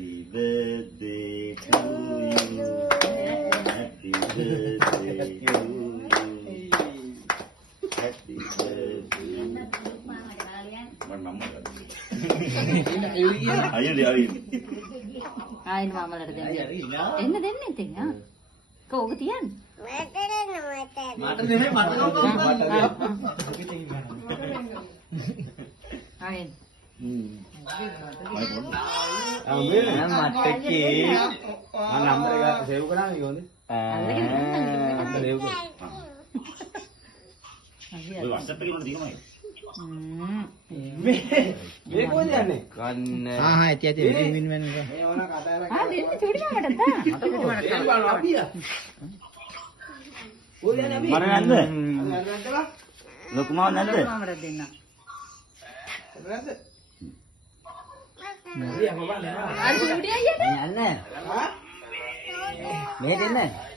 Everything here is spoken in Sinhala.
Happy birthday to you. Happy birthday to you. Happy birthday. Ayun dia ayun. ආයෙත් මාමලට දෙන්න. එන්න දෙන්න ඉතින් ආ. කෝක තියන්න. ආයෙත්. WhatsApp එකේ තියෙනවා. මේ කොහෙද යන්නේ? ගන්න. ඇති වින් වෙන එක. මේ ඕන කතා කරලා. දෙන්න චුටි මාමට තා. කොහෙද යන්නේ අපි? මර නැද්ද? නැද්දලා? ලොකු මාව නැද්ද? මාමට දෙන්න. නැද්ද? අර චුටි අයියට. යන්නේ. හා? මේ දෙන්න.